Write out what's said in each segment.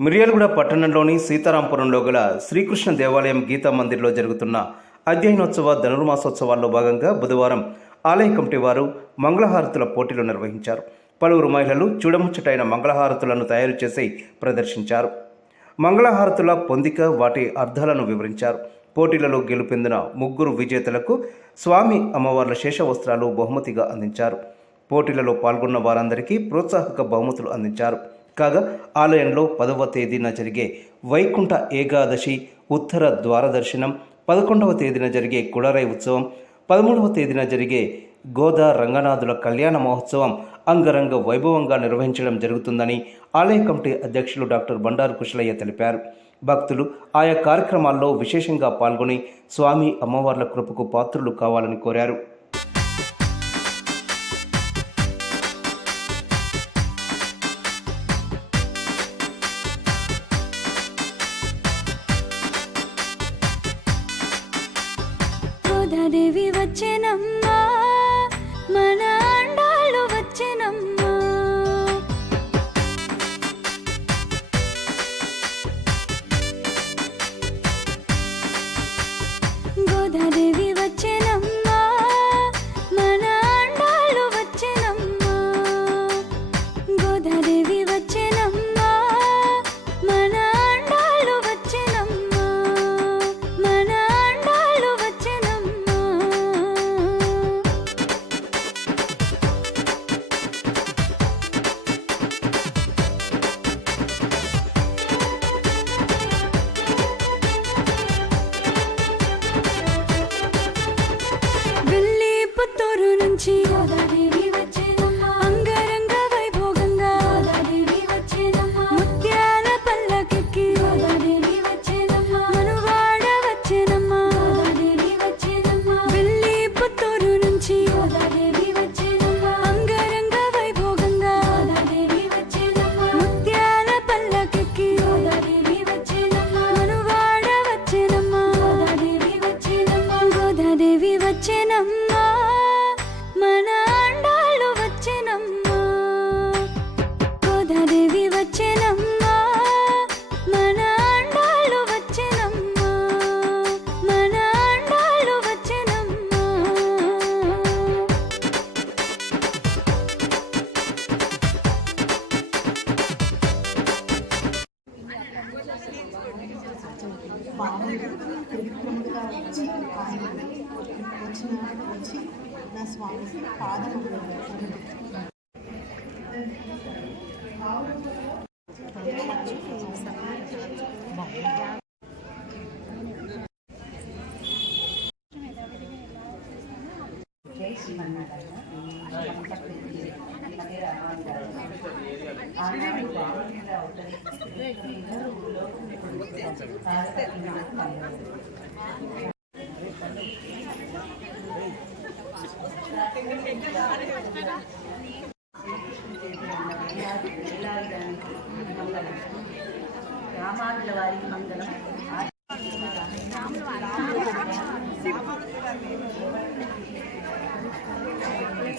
మిర్యాలగూడ పట్టణంలోని సీతారాంపురంలో గల శ్రీకృష్ణ దేవాలయం గీతా మందిర్లో జరుగుతున్న అధ్యయనోత్సవ ధనుర్మాసోత్సవాల్లో భాగంగా బుధవారం ఆలయ కమిటీ వారు మంగళహారతుల పోటీలు నిర్వహించారు. పలువురు మహిళలు చూడముచ్చటైన మంగళహారతులను తయారు చేసి ప్రదర్శించారు. మంగళహారతుల పొందిక వాటి అర్థాలను వివరించారు. పోటీలలో గెలుపొందిన ముగ్గురు విజేతలకు స్వామి అమ్మవార్ల శేష వస్త్రాలు బహుమతిగా అందించారు. పోటీలలో పాల్గొన్న వారందరికీ ప్రోత్సాహక బహుమతులు అందించారు. కాగా ఆలయంలో పదవ తేదీన జరిగే వైకుంఠ ఏకాదశి ఉత్తర ద్వార దర్శనం పదకొండవ తేదీన జరిగే కుడరై ఉత్సవం పదమూడవ తేదీన జరిగే గోదా రంగనాథుల కళ్యాణ మహోత్సవం అంగరంగ వైభవంగా నిర్వహించడం జరుగుతుందని ఆలయ కమిటీ అధ్యక్షులు డాక్టర్ బండారు కుశలయ్య తెలిపారు. భక్తులు ఆయా కార్యక్రమాల్లో విశేషంగా పాల్గొని స్వామి అమ్మవార్ల కృపకు పాత్రులు కావాలని కోరారు. రామానుల వారికి మంగళం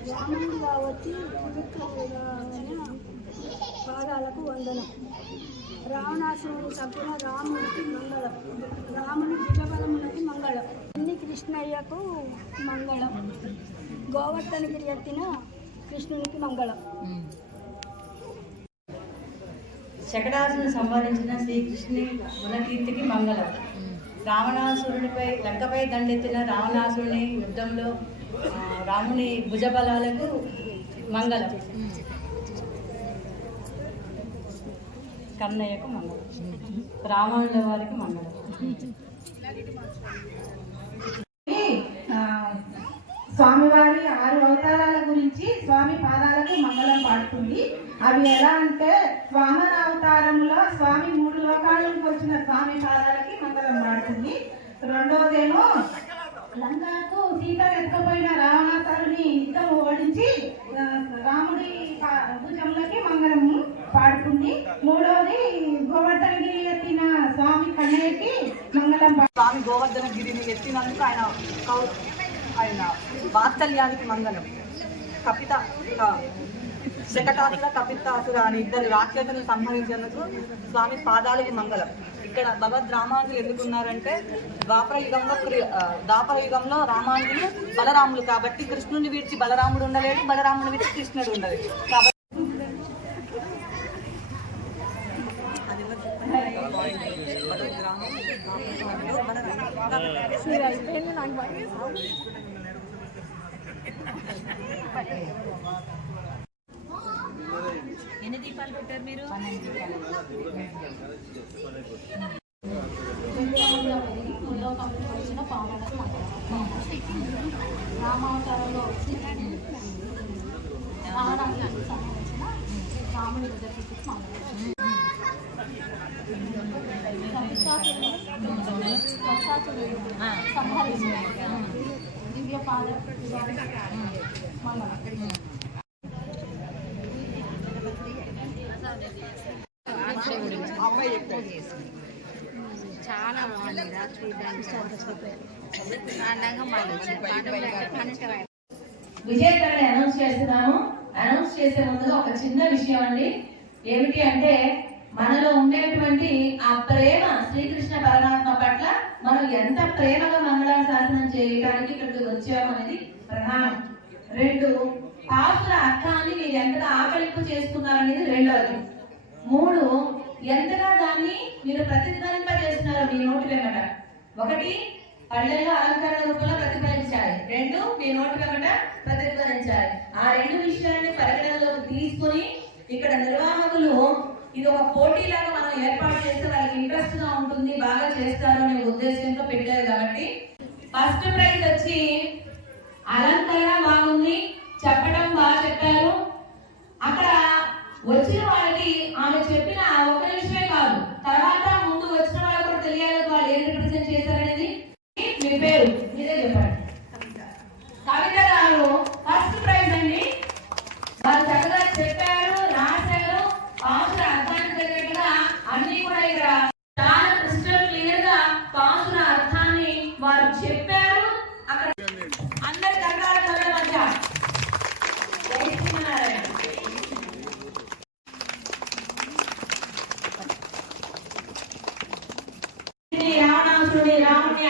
రామణావతి పాదాలకు వందనం. రావణాసురుని చంపిన రాముడికి మంగళం. రాముని భుజబలమునకి మంగళం. అన్ని కృష్ణయ్యకు మంగళం. గోవర్ధనగిరి ఎత్తిన కృష్ణునికి మంగళం. శకటాసును సంహరించిన శ్రీకృష్ణుని గుణకీర్తికి మంగళం. రావణాసురుడిపై లంకపై దండెత్తిన రావణాసురుని యుద్ధంలో రాముని భుజబలాలకు మంగళం. కన్నయ్యకు మంగళం. రామానుల వారికి మంగళం. స్వామివారి ఆరు అవతారాల గురించి స్వామి పాదాలకు మంగళం పాడుతుంది. అవి ఎలా అంటే వామన అవతారంలో స్వామి మూడు లోకాలకు వచ్చిన స్వామి పాదాలకి మంగళం పాడుతుంది. రెండవదేమో లంకకు సీత ఎత్తుకుపోయిన రావణాసురుని యుద్ధం ఓడించి రాముడి భుజంలోకి మంగళము పాడుతుంది మూడవది గోవర్ధనగిరి ఎత్తిన స్వామి కన్నయ్యకి మంగళం స్వామి గోవర్ధన గిరిని ఎత్తినందుకు ఆయన కౌ ఆయన వాత్సల్యానికి మంగళం. కపిత శకటాసుర కపితాసుర అని ఇద్దరు రాక్షసులను సంహరించేందుకు స్వామి పాదాలకి మంగళం. ఇక్కడ భగవద్ రామానుజులు ఎందుకున్నారంటే ద్వాపర యుగంలో ద్వాపర యుగంలో రామానుజులు బలరాములు కాబట్టి కృష్ణుని విడిచి బలరాముడు ఉండలేడు బలరాముడు విడిచి కృష్ణుడు ఉండలేడు కాబట్టి ఎన్ని దీపాలు పెట్టారు మీరు? రామావతారంలో వచ్చి రావడానికి సంబంధించిన రాముడి దగ్గరికి సంహరించిన దివ్య పాద చాలా బాగుంది అనౌన్స్ చేస్తున్నాము. అనౌన్స్ చేసే ముందుగా ఒక చిన్న విషయం అండి. ఏమిటి అంటే మనలో ఉండేటువంటి ఆ ప్రేమ శ్రీకృష్ణ పరమాత్మ పట్ల మనం ఎంత ప్రేమగా మంగళ శాసనం చేయడానికి ఇక్కడికి వచ్చామనేది ప్రధానం. రెండు పాసుల అర్థాన్ని మీరు ఎంతగా ఆకలింపు చేసుకున్నారనేది రెండవది. మూడు ఎంతగా దాన్ని మీరు ప్రతిధ్వనింపజేస్తున్నారు మీ నోటి వెంబట. ఒకటి పళ్ళల్లో అలంకార రూపంలో ప్రతిఫలించాలి రెండు మీ నోటి వెంబట ప్రతిధ్వనించాలి. ఆ రెండు విషయాలని పరిగణనలోకి తీసుకొని ఇక్కడ నిర్వాహకులు ఇది ఒక పోటీ లాగా మనం ఏర్పాటు చేస్తే వాళ్ళకి ఇంట్రెస్ట్గా ఉంటుంది బాగా చేస్తారు అనే ఉద్దేశంతో పెట్టారు కాబట్టి. ఫస్ట్ ప్రైజ్ వచ్చి అలంకరణ బాగుంది చెప్పడం బాగా చెప్పారు. అక్కడ వచ్చిన వాళ్ళకి ఆమె చెప్పిన ఆ ఒక్క నిమిషమే కాదు. తర్వాత ముందు వచ్చిన వాళ్ళకి కూడా తెలియాలి వాళ్ళు ఏం రిప్రజెంట్ చేశారనేది. మీ పేరు మీరే చెప్పండి కవిత గారు ఫస్ట్ ప్రైజ్ అండి వాళ్ళు చక్కగా చెప్పారు రాశారు పాసుల అర్థానికి తగ్గట్టుగా అన్ని కూడా ఇక్కడ చాలా క్రిస్టల్ క్లియర్గా పాసుల అర్థాన్ని వారు చెప్పారు అక్కడ అందరి కర్ణాల కళ్ళ మధ్య జై శ్రీమన్నారాయణ రావణాసురుడి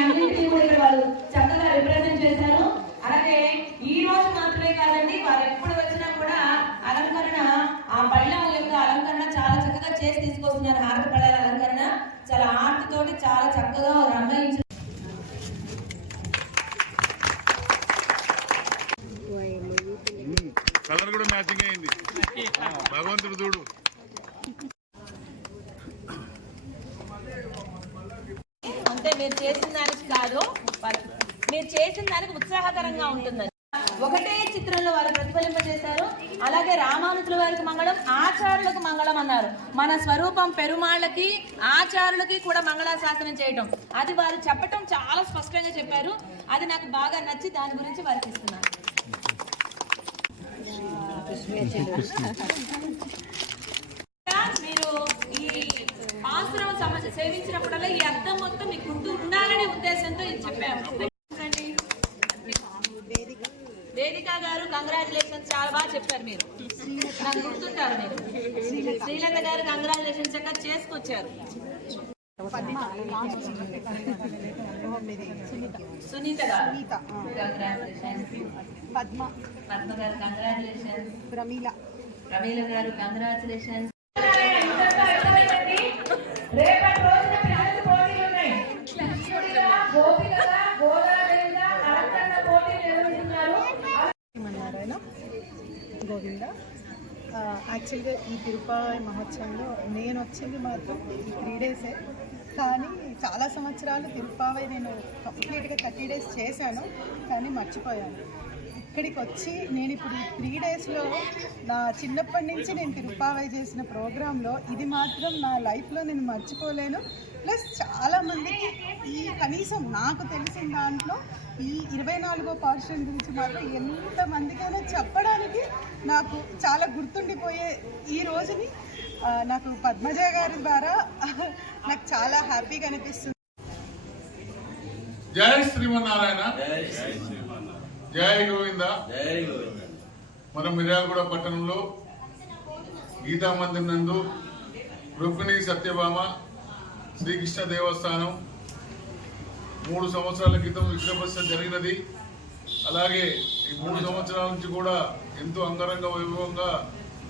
అన్నింటినీ కూడా ఇక్కడ వాళ్ళు చక్కగా రిప్రజెంట్ చేశారు. అలాగే ఈ రోజు మాత్రమే కాదండి వారు ఎప్పుడు వచ్చినా కూడా అలంకరణ ఆ పళ్ళెం యొక్క అలంకరణ చాలా చక్కగా చేసి తీసుకొస్తున్నారు. హారతి పళ్ళ అలంకరణ. చాలా ఆర్ట్ తోటి చాలా చక్కగా రంగయించారు కలర్ కూడా మ్యాచింగ్ అయింది. భగవంతుడు చూడు అంటే మీరు చేసిన దానికి కాదు మీరు చేసిన దానికి ఉత్సాహకరంగా ఉంటుందని ఒకటే చిత్రంలో వారు ప్రతిఫలింపజేశారు. అలాగే రామానుజుల వారికి మంగళం ఆచారులకు మంగళం అన్నారు. మన స్వరూపం పెరుమాళ్ళకి ఆచారులకి కూడా మంగళాశాసనం చేయటం. అది వారు చెప్పటం చాలా స్పష్టంగా చెప్పారు. అది నాకు బాగా నచ్చి దాని గురించి వారికి ఇస్తున్నాను. చెప్పాము. వేదిక గారు? కంగ్రాచులేషన్స్ చాలా బాగా చెప్పారు మీరు. నాకు గుర్తుంటారు మీరు. శ్రీలత గారు కంగ్రాచులేషన్స్ చక్కగా చేసుకొచ్చారు. సునీత గారు. కంగ్రాచులేషన్స్ పద్మ. పద్మ గారు కంగ్రాచులేషన్స్ ప్రమీల. రమీల గారు కంగ్రాచులేషన్స్ రేపటి రోజున పిల్లలకి పోటీలు ఉన్నాయి కృష్ణుడిగా గోపికగా గోదాదేవిగా అలంకరణ పోటీలు నిర్వహిస్తున్నారు శ్రీమన్నారాయణ గోవింద. యాక్చువల్గా ఈ తిరుపతి మహోత్సవంలో నేను వచ్చింది మాత్రం ఈ త్రీ డేసే కానీ చాలా సంవత్సరాలు తిరుపావై నేను కంప్లీట్గా థర్టీ డేస్ చేశాను కానీ మర్చిపోయాను. ఇక్కడికి వచ్చి నేను ఇప్పుడు ఈ త్రీ డేస్లో నా చిన్నప్పటి నుంచి నేను తిరుపావై చేసిన ప్రోగ్రాంలో ఇది మాత్రం నా లైఫ్లో నేను మర్చిపోలేను. ప్లస్ చాలామందికి ఈ కనీసం నాకు తెలిసిన దాంట్లో ఈ ఇరవై నాలుగో పార్షన్ గురించి మాత్రం ఎంతమందికైనా చెప్పడానికి నాకు చాలా గుర్తుండిపోయే ఈ రోజుని నాకు పద్మజ గారి ద్వారా నాకు చాలా హ్యాపీగా అనిపిస్తుంది. జై శ్రీమన్నారాయణ. జై గోవింద. మన మిర్యాలగూడ పట్టణంలో గీతా మందిర్ నందు రుక్మిణి సత్యభామ శ్రీకృష్ణ దేవస్థానం మూడు సంవత్సరాల క్రితం విక్రమస్య జరిగినది. అలాగే ఈ మూడు సంవత్సరాల నుంచి కూడా ఎంతో అంగరంగ వైభవంగా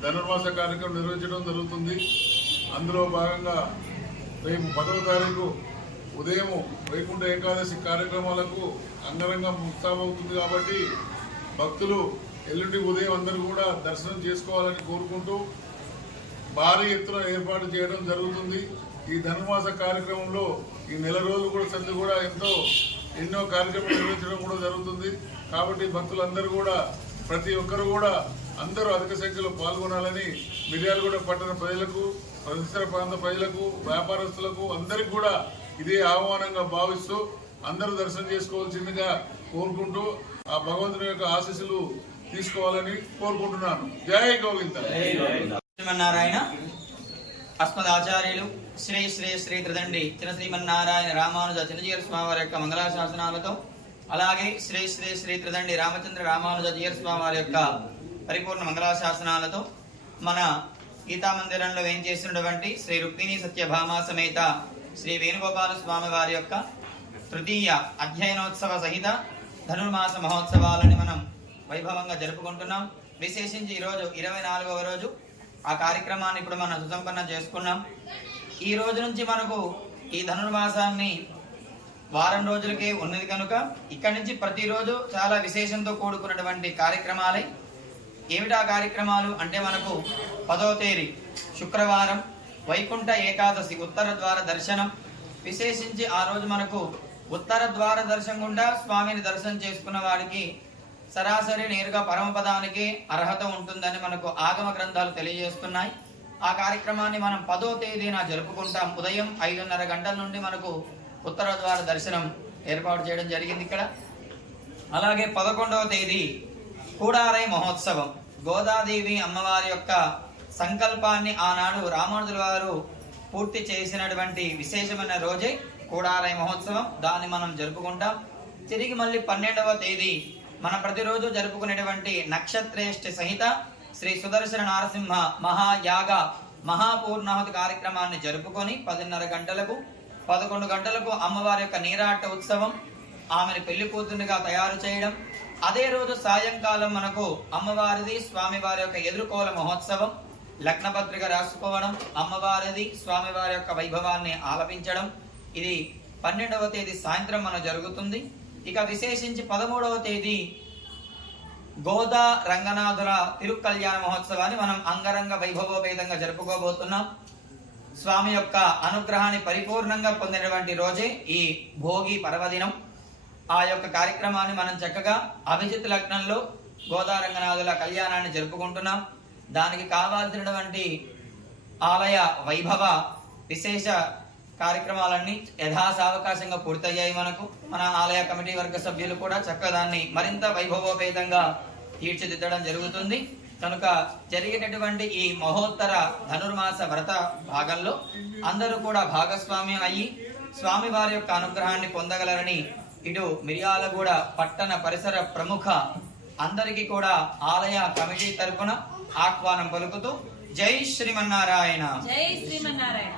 ధనుర్మాస కార్యక్రమం నిర్వహించడం జరుగుతుంది. అందులో భాగంగా రేపు పదవ తారీఖు ఉదయం వైకుంఠ ఏకాదశి కార్యక్రమాలకు అంగరంగ ముస్తాబవుతుంది కాబట్టి భక్తులు ఎల్లుండి ఉదయం అందరూ కూడా దర్శనం చేసుకోవాలని కోరుకుంటూ భారీ ఎత్తున ఏర్పాటు చేయడం జరుగుతుంది. ఈ ధనుమాస కార్యక్రమంలో ఈ నెల రోజులు కూడా సంది కూడా ఎంతో ఎన్నో కార్యక్రమాలు నిర్వహించడం కూడా జరుగుతుంది. కాబట్టి భక్తులందరూ కూడా ప్రతి ఒక్కరు కూడా అందరూ అధిక సంఖ్యలో పాల్గొనాలని మిర్యాలగూడ పట్టణ ప్రజలకు పరిసర ప్రాంత ప్రజలకు వ్యాపారస్తులకు అందరికి కూడా ఇదే ఆహ్వానంగా భావిస్తూ అందరూ దర్శనం చేసుకోవాల్సిందిగా కోరుకుంటూ ఆ భగవంతుని యొక్క ఆశీస్సులు తీసుకోవాలని కోరుకుంటున్నాను. జై గోవింద. నారాయణ. అస్మదాచార్యులు శ్రీ శ్రీ శ్రీ త్రిదండి చిన్న శ్రీమన్నారాయణ రామానుజ చిన్నజీయర్ స్వామి వారి యొక్క మంగళాశాసనాలతో అలాగే శ్రీ శ్రీ శ్రీ త్రిదండి రామచంద్ర రామానుజ జీయర్ స్వామి వారి యొక్క పరిపూర్ణ మంగళాశాసనాలతో మన గీతా మందిరంలో ఏం చేసినటువంటి శ్రీ రుక్మిణి సత్యభామ సమేత శ్రీ వేణుగోపాల స్వామి వారి యొక్క తృతీయ అధ్యయనోత్సవ సహిత ధనుర్మాస మహోత్సవాలని మనం వైభవంగా జరుపుకుంటున్నాం. విశేషించి ఈరోజు ఇరవై నాలుగవ రోజు ఆ కార్యక్రమాన్ని ఇప్పుడు మనం సుసంపన్నం చేసుకున్నాం. ఈ రోజు నుంచి మనకు ఈ ధనుర్మాసాన్ని వారం రోజులకే ఉన్నది కనుక ఇక్కడి నుంచి ప్రతిరోజు చాలా విశేషంతో కూడుకున్నటువంటి కార్యక్రమాలే. ఏమిటా కార్యక్రమాలు? అంటే మనకు పదో తేదీ శుక్రవారం వైకుంఠ ఏకాదశి ఉత్తర ద్వార దర్శనం. విశేషించి ఆ రోజు మనకు ఉత్తర ద్వార దర్శనం గుండా స్వామిని దర్శనం చేసుకున్న వారికి సరాసరి నేరుగా పరమపదానికి అర్హత ఉంటుందని మనకు ఆగమ గ్రంథాలు తెలియజేస్తున్నాయి. ఆ కార్యక్రమాన్ని మనం పదో తేదీన జరుపుకుంటాం. ఉదయం ఐదున్నర గంటల నుండి మనకు ఉత్తర ద్వార దర్శనం ఏర్పాటు చేయడం జరిగింది ఇక్కడ. అలాగే పదకొండవ తేదీ కూడారై మహోత్సవం. గోదాదేవి అమ్మవారి యొక్క సంకల్పాన్ని ఆనాడు రామానుజుల వారు పూర్తి చేసినటువంటి విశేషమైన రోజే కూడారై మహోత్సవం. దాన్ని మనం జరుపుకుంటాం. తిరిగి మళ్ళీ పన్నెండవ తేదీ మనం ప్రతిరోజు జరుపుకునేటువంటి నక్షత్రేష్ఠ సహిత శ్రీ సుదర్శన నారసింహ మహాయాగ మహాపూర్ణాహుతి కార్యక్రమాన్ని జరుపుకొని పదిన్నర గంటలకు పదకొండు గంటలకు అమ్మవారి యొక్క నీరాట ఉత్సవం ఆమెను పెళ్ళి కూతురునిగా తయారు చేయడం. అదే రోజు సాయంకాలం మనకు అమ్మవారిది స్వామివారి యొక్క ఎదుర్కోల మహోత్సవం. లగ్నపత్రిక రాసుకోవడం అమ్మవారిది స్వామివారి యొక్క వైభవాన్ని ఆలపించడం. ఇది పన్నెండవ తేదీ సాయంత్రం మన జరుగుతుంది. ఇక విశేషించి పదమూడవ తేదీ గోదా రంగనాథుల తిరుకల్యాణ మహోత్సవాన్ని మనం అంగరంగ వైభవోపేతంగా జరుపుకోబోతున్నాం. స్వామి యొక్క అనుగ్రహాన్ని పరిపూర్ణంగా పొందినటువంటి రోజే ఈ భోగి పర్వదినం. ఆ యొక్క కార్యక్రమాన్ని మనం చక్కగా అభిజిత్ లగ్నంలో గోదా రంగనాథుల కళ్యాణాన్ని జరుపుకుంటున్నాం. దానికి కావాల్సినటువంటి ఆలయ వైభవ విశేష కార్యక్రమాలన్నీ యథాసావకాశంగా పూర్తయ్యాయి మనకు. మన ఆలయ కమిటీ వర్గ సభ్యులు కూడా చక్కగా దాన్ని మరింత వైభవోపేతంగా తీర్చిదిద్దడం జరుగుతుంది. కనుక జరిగేటటువంటి ఈ మహోత్తర ధనుర్మాస వ్రత భాగంలో అందరూ కూడా భాగస్వామ్యం అయ్యి స్వామి వారి యొక్క అనుగ్రహాన్ని పొందగలరని ఇటు మిర్యాలగూడ పట్టణ పరిసర ప్రముఖ అందరికీ కూడా ఆలయ కమిటీ తరఫున ఆహ్వానం పలుకుతూ జై శ్రీమన్నారాయణ. జై శ్రీమన్నారాయణ.